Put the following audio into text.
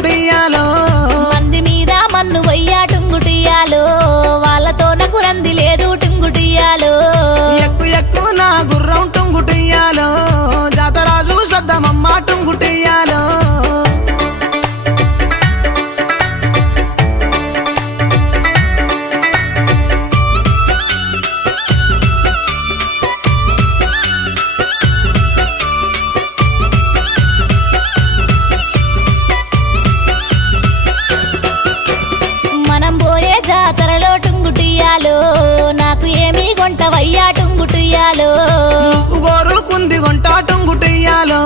టుంగుటియాలో మంది మీద మన్ను వయ్యా టుంగుటియాలో వాళ్ళతో నాకు రంది లేదు టుంగుటియాలో ఎక్కు ఎక్కు నా గుర్రం టుంగుటియాలో జాతరాజు సద్దమమ్మ టుంగుటియాలో జాతరలో టుంగుటియాలో నాకు ఏమీ గొంట వయ్యా టుంగుటియాలో గోరు కుంది గొంట టుంగుటియాలో